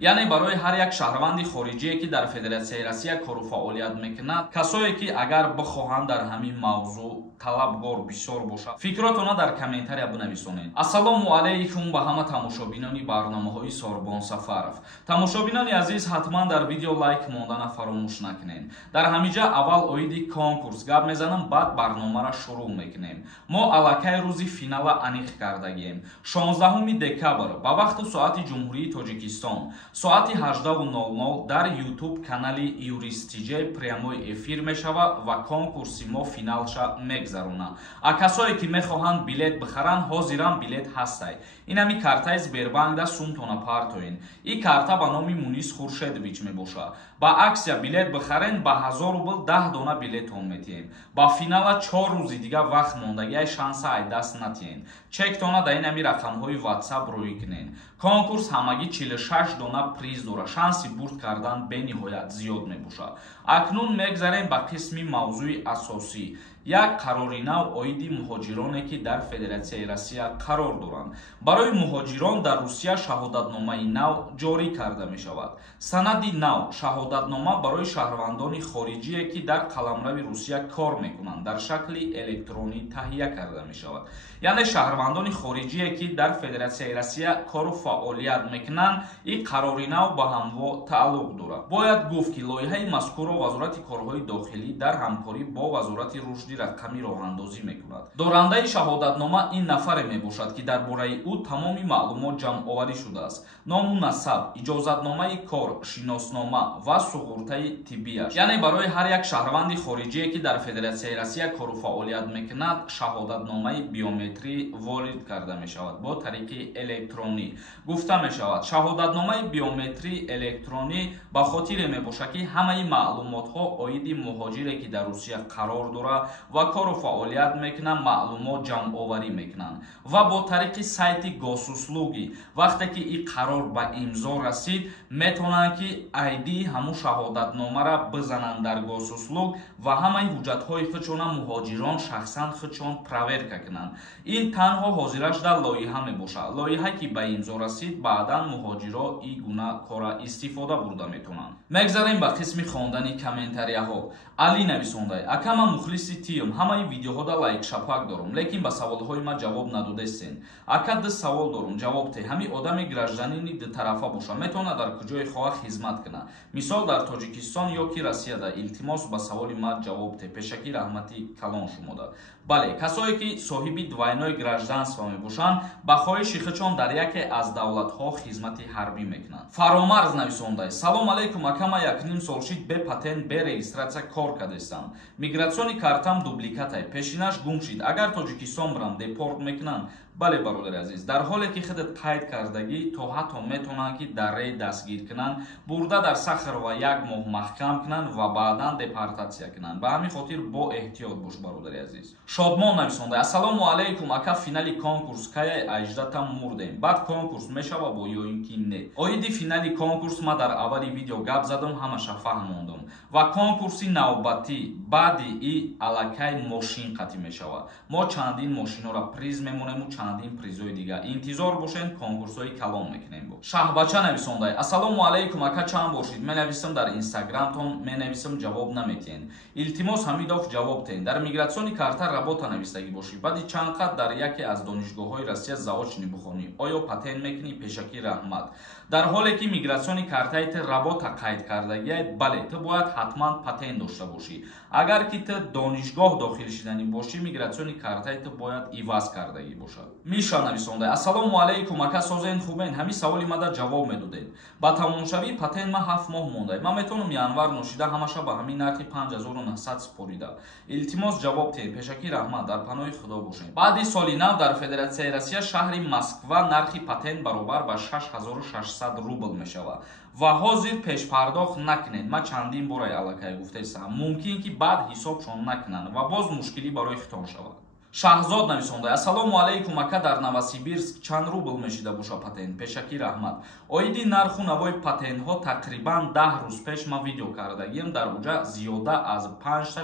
яъне барои ҳар як шаҳрванди хориҷие ки дар Федератсияи Россия кору фаъолият мекунад, касое ки агар бихоҳанд дар ҳамин мавзӯъ талабгор бисёр бошад, фикротона дар комментария бинависонед. Ассалому алайкум ба ҳама тамошобинони барномаҳои Сорбон Сафаров. Тамошобинони азиз, ҳатман дар видео лайк мондана фаромӯш накунед. Дар ҳамиҷа аввал оиди конкурс гап мезанам, баъд барномаро шурӯъ мекунем. Мо аллакай рӯзи финала аниқ кардагем. 16 декабр ба вақту соати Ҷумҳурии Тоҷикистон соати 18:00 дар YouTube канали Юристиҷе прямои эфир мешава ва конкурси мо финалша мегзарона. А касое ки мехоҳанд билет бихаранд, ҳозирам билет ҳастай. Инами картаи Сбербанк да сумтона партоин. И карта ба номи Мунис Хуршедович мебоша. Ба аксия билет бихарен ба 1000 рубл 10 дона билетон метиҳем. Ба финала 4 рӯзи дига вақт мондагиай шанса ай даст натиҳен. Чектона да инами рақамҳои WhatsApp рӯй кунен. Конкурс ҳамагӣ 46 дона приз дора. Шанси бурд кардан бениҳоят зиёд мебоша. Акнун мегзарем ба қисми мавзӯи асосӣ. Як қарори нав оиди муҳоҷироне ки дар Федератсияи Россия қарор доранд. Барои муҳоҷирон дар Русия шаҳодатномаи нав ҷорӣ карда мешавад. Санади нав шаҳодатнома барои шаҳрвандони хориҷие ки дар қаламрави Русия кор мекунанд дар шакли электронӣ таҳия карда мешавад. Яъне шаҳрвандони хориҷие ки дар Федератсияи Россия кору фаъолият мекунанд, и қарори нав ба ҳамво тааллуқ дорад. Бояд гуфт ки лоиҳаи мазкурро Вазорати корҳои дохилӣ дар ҳамкорӣ бо Вазорати рушди рақамӣ роҳандозӣ мекунад. Дорандаи шаҳодатнома ин нафаре мебошад ки дар бораи ӯ тамоми маълумот ҷамъоварӣ шудааст. Ному насаб, иҷозатномаи кор, шиноснома ва суғуртаи тиббияш. Яъне барои ҳар як шаҳрванди хориҷие ки дар Федератсияи Россия кору фаъолият мекунад, шаҳодатномаи биометрӣ ворид карда мешавад бо тариқи электронӣ. Гуфта мешавад, шаҳодатномаи биометрӣ электронӣ ба хотире мебошад ки ҳамаи маълумотҳо оиди муҳоҷире ки дар Русия қарор дорад ва кору фаъолият мекунанд маълумот ҷамъоварӣ мекунанд ва бо тариқи сайти госуслуги вақте ки ин қарор ба имзо расид, метавонанд ки айдии ҳамун шаҳодатномаро бизананд дар госуслуг ва ҳамаи ҳуҷҷатҳои худшона муҳоҷирон шахсан худшон проверка кунанд. Ин танҳо ҳозираш дар лоиҳа мебошад. Лоиҳа ки ба имзо расид, баъдан муҳоҷиро ин гуна кора истифода бурда метавонанд. Мегзарем ба қисми хондани комментарияҳо. Али нависондай: ака ман мухлиси тиём, ҳамаи видеоҳода лайк шапак дорам, лекин ба саволҳои ман ҷавоб надодастен. Ака ду савол дорам, ҷавоб те. Ҳамин одами гражданини дутарафа боша метавонад дар куҷои хоҳа хизмат кунад, мисол дар Тоҷикистон ё ки Россияда. Илтимос ба саволи ман ҷавоб те. Пешакӣ раҳмати калон шумода. Бале, касое ки соҳиби двойное гражданство мебошанд, ба хоҳиши худшон дар яке аз давлатҳо хизмати ҳарбӣ мекунанд. Фаромарз нависондай: салом алейкум, ака ман 1,5 сол шид бе патент, бе регистратсия кор кардастам. Мигратсиони картам дубликатай, пешинаш гум шид. Агар Тоҷикистон бирам, депорт мекунанд? Бале бародари азиз, дар ҳоле ки худат қайд кардагӣ, то ҳатто метавонанд ки дар рей дастгир кунанд, бурда дар сахр ва 1 моҳ маҳкам кунанд ва баъдан депортатсия кунанд. Ба ҳамин хотир бо эҳтиёт бош бародари азиз. Шодмон нависонда: ассалому алейкум, ака финали конкурс каяй 18 мурдем. Баъд конкурс мешава бо ё ин ки не? Оиди финали конкурс ма дар аввали видео гап задам, ҳамаша фаҳмондам. Ва конкурси навбатӣ баъди и аллакай мошин қатӣ мешава. Мо чандин мошинора приз мемонему, чандин призои дига. Интизор бошен, конкурсҳои калон мекунем. Шаҳбача нависондай: ассалому алейкум, ака чанд бошид, менависам дар инстаграмтон, менависам ҷавоб наметиҳен. Илтимос ҳамидов ҷавоб тен. Дар мигратсиони карта работа навистагӣ бошӣ, баъди чанд қат дар яке аз донишгоҳҳои Россия заочни бихонӣ. Оё патент мекунӣ? Пешакӣ раҳмат. Дар ҳоле ки мигратсиони картаи ту работа қайд кардагиай, бале, ту бояд ҳатман патент дошта бошӣ. Агар ки ту донишгоҳ дохил шиданӣ бошӣ, мигратсиони картаи ту бояд иваз кардагӣ бошад. Миша нависондай: ассалому алейкум, ака созен хубен, ҳамин саволи мада ҷавоб медодед. Ба тамомшавии патент ма 7 моҳ мондай. Ман метавонам январ ношида ҳамаша ба ҳамин нархи 5900 спорида. Илтимос ҷавоб тед. Пешакӣ раҳмат, дар паноҳи худо бошед. Баъди соли нав дар Федератсияи Россия шаҳри Москва нархи патент баробар ба 6600 рубл мешавад. Ва ҳозир пешпардохт накунед. Ман чандин борай аллакай гуфтаистам. Мумкин ки баъд ҳисобшон накунанд ва боз мушкилӣ барои хитон шавад. Шаҳзод нависонда: ассалому алейкум, ака дар Новосибирск чанд рубл мешида боша патент? Пешакӣ раҳмат. Оиди нарху навои патентҳо тақрибан 10 рӯз пеш ма видео кардагим. Дар уҷа зиёда аз 5 та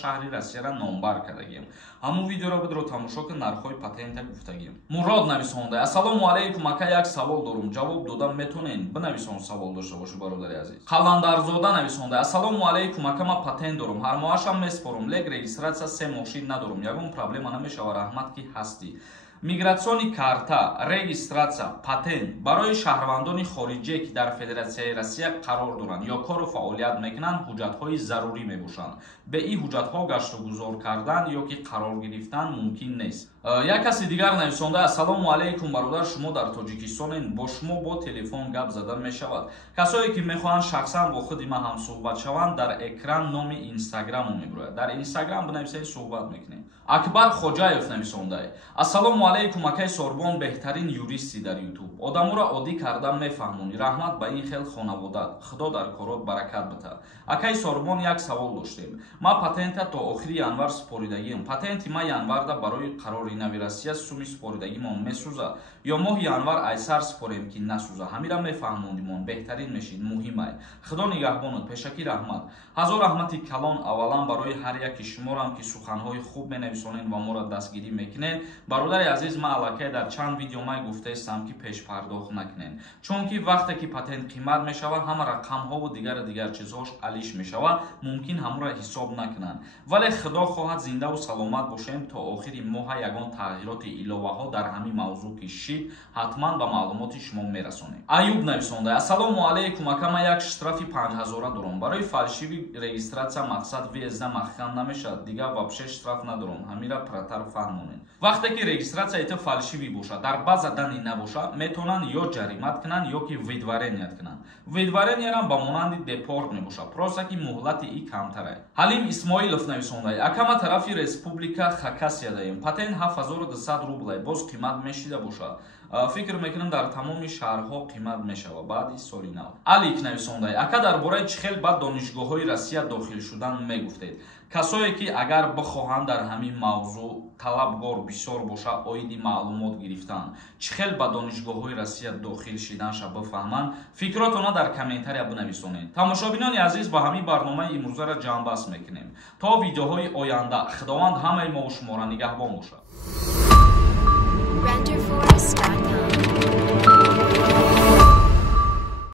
шаҳри Россияра номбар кардагим. ҳамун видеоро бидро тамошо кун, нархҳои патента гуфтагим. Мурод нависонда: ассалому алайкум ака, як савол дорум, ҷавоб дода метонен? Бинависон, савол дошта боши бародари азиз. Қаландарзода нависонда: ассалому алайкум ака, ма патент дорум, ҳар моҳашам меспорум, лек регистратсия 3 мошин надорум, ягон проблема намешава, раҳмат ки ҳастӣ. Мигратсиони карта, регистратсия, патент барои шаҳрвандони хориҷие ки дар Федератсияи Россия қарор доранд ё кору фаъолият мекунанд ҳуҷҷатҳои зарурӣ мебошанд. Бе ин ҳуҷҷатҳо гашту гузор кардан ё ки қарор гирифтан мумкин нест. Як каси дигар нависонда: ассалому алайкум бародар, шумо дар Тоҷикистонен, бо шумо бо телефон гап зада мешавад. Касое ки мехоҳанд шахсан бо худи ма ҳамсуҳбат шаванд, дар экран номи инстаграму мебирояд. Дар инстаграм бинависед, суҳбат мекунем. Акбар Хоҷаев нависонда: ассалому алайкум акай Сорбон, беҳтарин юристи дар YouTube. Одаморо оддӣ карда мефаҳмонӣ. Раҳмат ба ин хел хонаводат. Худо дар корот баракат бита. Акай Сорбон, як савол доштем. Ма патента то охири январ споридагим. Патенти ма январда барои қарори нави Россия суми споридагимон месӯзад ё моҳи январ айсар спорем ки насӯза. Ҳамира мефаҳмондимон, беҳтарин мешид, муҳимай. Худо нигаҳбонот, пешакӣ раҳмат. Ҳазор раҳмати калон аввалан барои ҳар яки шуморам ки суханҳои хуб менависонед ва моро дастгирӣ мекунед. Бародари азиз, ма аллакай дар чанд видео май гуфтаистам ки пешпардохт накунед. Чунки вақте ки патент қимат мешава, ҳама рақамҳову дигар чизҳош алиш мешава, мумкин ҳамура ҳисоб накунанд. Вале худо хоҳад зиндаву саломат бошем то охири моҳа ягон тағйироти иловаҳо дар ҳамин мавзӯъ ки шид, ҳатман ба маълумоти шумо мерасонем. Аюб нависонда: ассалому алайкум ака, ма як штрафи 5000 дорум. Барои фалшиви регистратсия мақсад виезда маҳкам намешавад, дигар вобше штраф надорум. Ҳамира пратар фаҳмонед. Вақте ки регистратсияи фалшиви бошад, дар база дани набошад, метавонанд ё ҷаримат кунанд ё ки видвареният кунанд. Видварениярам ба монанди депорт мебошад, просто ки муҳлати и камтаре. Ҳалим Исмоилов нависонда: ака, ма тарафи республика Хакасия даем. Патент 7200 рублай, боз қимат мешида бошад. Фикр мекунам дар тамоми шаҳрҳо қимат мешава баъди соли нав. Алик нависонда: ака, дар бораи чӣ хел ба донишгоҳҳои Россия дохил шудан мегуфтед? Касое ки агар бихоҳанд дар ҳамин мавзӯъ талабгор бисёр боша, оиди маълумот гирифтан, чӣ хел ба донишгоҳҳои Россия дохил шиданша бифаҳманд, фикротона дар комментария бинависонед. Тамошобинони азиз, ба ҳамин барномаи имрӯзара ҷамъбаст мекунем. То видеоҳои оянда, худованд ҳамаи мо шуморо нигаҳбон бошад.